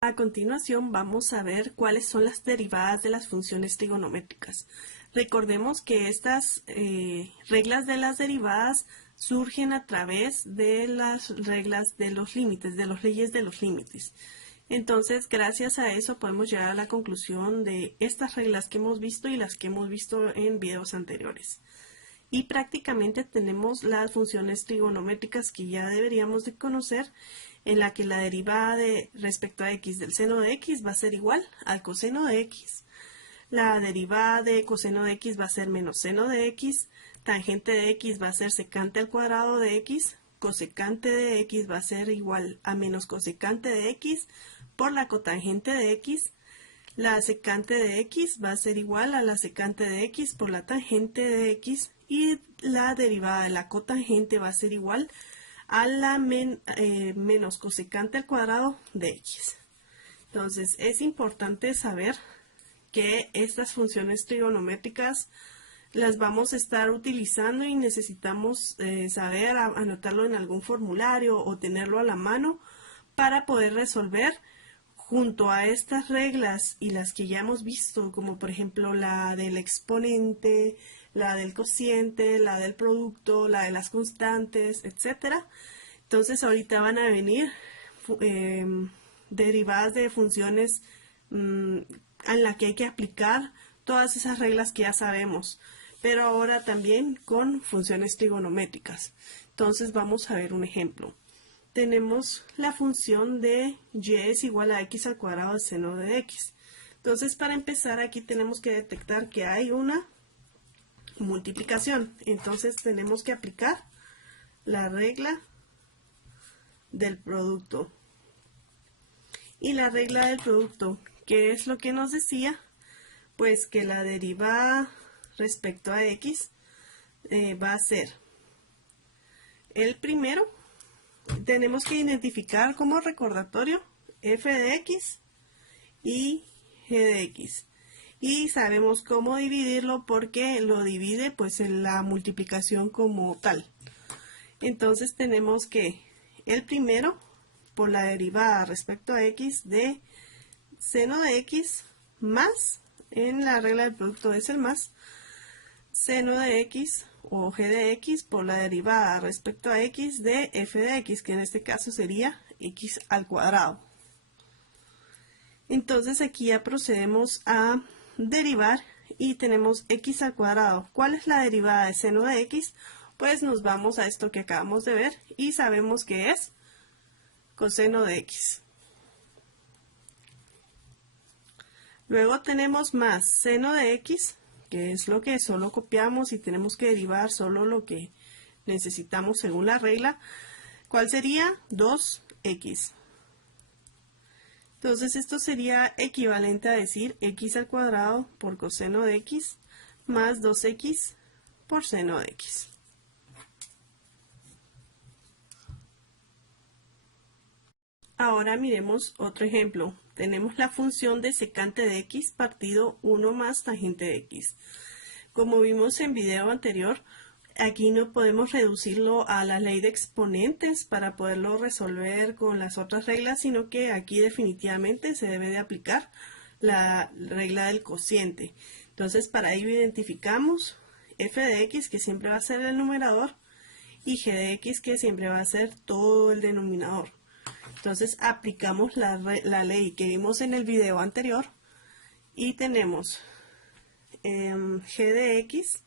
A continuación vamos a ver cuáles son las derivadas de las funciones trigonométricas. Recordemos que estas reglas de las derivadas surgen a través de las reglas de los límites, de las leyes de los límites. Entonces, gracias a eso podemos llegar a la conclusión de estas reglas que hemos visto y las que hemos visto en videos anteriores. Y prácticamente tenemos las funciones trigonométricas que ya deberíamos de conocer, en la que la derivada respecto a x del seno de x va a ser igual al coseno de x. La derivada de coseno de x va a ser menos seno de x, tangente de x va a ser secante al cuadrado de x, cosecante de x va a ser igual a menos cosecante de x por la cotangente de x. La secante de x va a ser igual a la secante de x por la tangente de x, y la derivada de la cotangente va a ser igual a la menos cosecante al cuadrado de x. Entonces es importante saber que estas funciones trigonométricas las vamos a estar utilizando y necesitamos saber anotarlo en algún formulario o tenerlo a la mano para poder resolver junto a estas reglas y las que ya hemos visto, como por ejemplo la del exponente, la del cociente, la del producto, la de las constantes, etc. Entonces ahorita van a venir derivadas de funciones en la que hay que aplicar todas esas reglas que ya sabemos, pero ahora también con funciones trigonométricas. Entonces vamos a ver un ejemplo. Tenemos la función de y es igual a x al cuadrado del seno de x. Entonces, para empezar, aquí tenemos que detectar que hay una multiplicación. Entonces, tenemos que aplicar la regla del producto. Y la regla del producto, ¿qué es lo que nos decía? Pues que la derivada respecto a x va a ser el primero. Tenemos que identificar como recordatorio f de x y g de x. Y sabemos cómo dividirlo porque lo divide pues en la multiplicación como tal. Entonces tenemos que el primero por la derivada respecto a x de seno de x más, en la regla del producto es el más, seno de x o g de x por la derivada respecto a x de f de x, que en este caso sería x al cuadrado. Entonces aquí ya procedemos a derivar y tenemos x al cuadrado. ¿Cuál es la derivada de seno de x? Pues nos vamos a esto que acabamos de ver y sabemos que es coseno de x. Luego tenemos más seno de x, que es lo que solo copiamos y tenemos que derivar solo lo que necesitamos según la regla. ¿Cuál sería? 2x. Entonces esto sería equivalente a decir x al cuadrado por coseno de x más 2x por seno de x. Ahora miremos otro ejemplo. Tenemos la función de secante de x partido 1 más tangente de x. Como vimos en video anterior, aquí no podemos reducirlo a la ley de exponentes para poderlo resolver con las otras reglas, sino que aquí definitivamente se debe de aplicar la regla del cociente. Entonces, para ello identificamos f de x, que siempre va a ser el numerador, y g de x, que siempre va a ser todo el denominador. Entonces aplicamos la ley que vimos en el video anterior y tenemos g de x,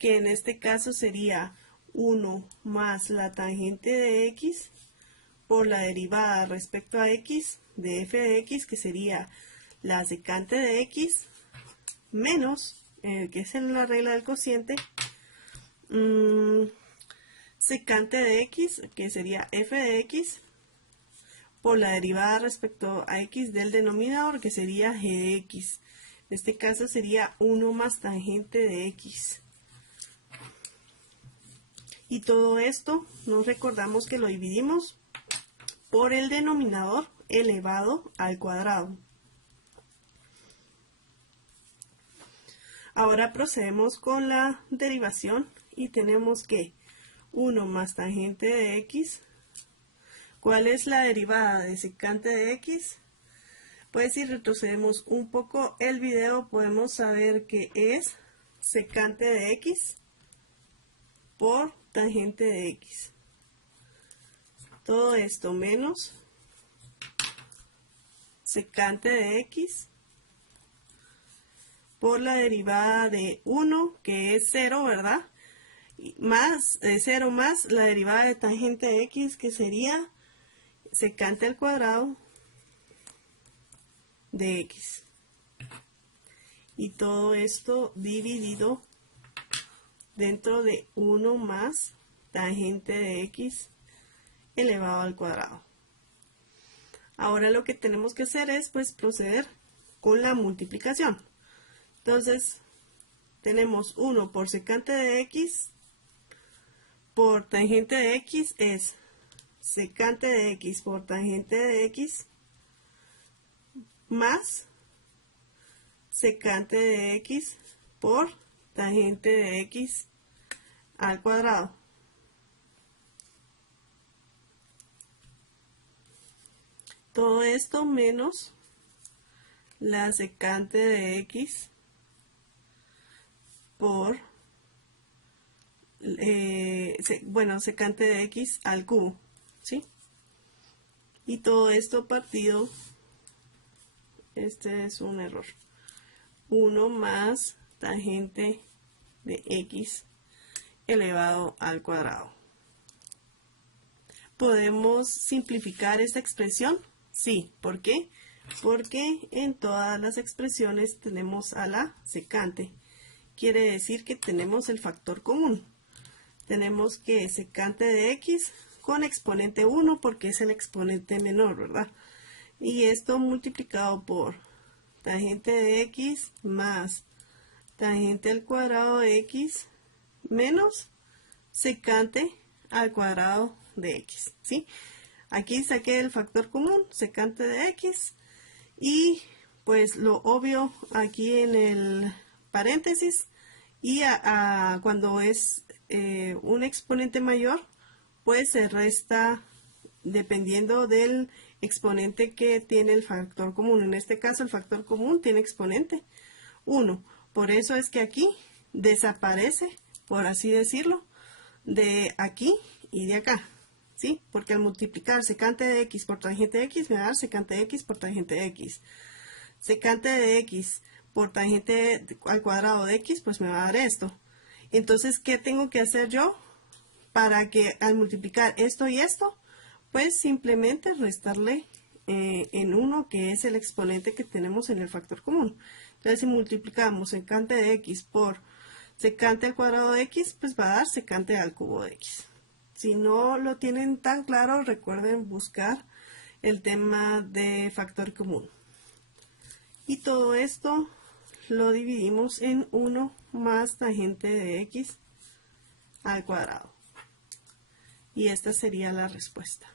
que en este caso sería 1 más la tangente de x por la derivada respecto a x de f de x, que sería la secante de x menos, que es en la regla del cociente, secante de x, que sería f de x, por la derivada respecto a x del denominador, que sería g de x. En este caso sería 1 más tangente de x. Y todo esto nos recordamos que lo dividimos por el denominador elevado al cuadrado. Ahora procedemos con la derivación y tenemos que 1 más tangente de x. ¿Cuál es la derivada de secante de x? Pues si retrocedemos un poco el video, podemos saber que es secante de x por tangente de x. Todo esto menos secante de x por la derivada de 1, que es 0, ¿verdad? Y más 0 más la derivada de tangente de x, que sería secante al cuadrado de x. Y todo esto dividido dentro de 1 más tangente de x elevado al cuadrado. Ahora lo que tenemos que hacer es pues proceder con la multiplicación. Entonces tenemos 1 por secante de x por tangente de x es secante de x por tangente de x más secante de x por tangente de x al cuadrado. Todo esto menos la secante de x por, secante de x al cubo, ¿sí? Y todo esto partido, este es un error, 1 más tangente de x elevado al cuadrado. ¿Podemos simplificar esta expresión? Sí. ¿Por qué? Porque en todas las expresiones tenemos a la secante. Quiere decir que tenemos el factor común. Tenemos que secante de x con exponente 1 porque es el exponente menor, ¿verdad? Y esto multiplicado por tangente de x más tangente al cuadrado de x menos secante al cuadrado de x, ¿sí? Aquí saqué el factor común, secante de x, y pues lo obvio aquí en el paréntesis, y cuando es un exponente mayor, pues se resta dependiendo del exponente que tiene el factor común. En este caso el factor común tiene exponente 1. Por eso es que aquí desaparece, por así decirlo, de aquí y de acá, ¿sí? Porque al multiplicar secante de x por tangente de x me va a dar secante de x por tangente de x. Secante de x por tangente al cuadrado de x, pues me va a dar esto. Entonces, ¿qué tengo que hacer yo para que al multiplicar esto y esto? Pues simplemente restarle en 1, que es el exponente que tenemos en el factor común. Entonces, si multiplicamos secante de x por secante al cuadrado de x, pues va a dar secante al cubo de x. Si no lo tienen tan claro, recuerden buscar el tema de factor común. Y todo esto lo dividimos en 1 más tangente de x al cuadrado. Y esta sería la respuesta.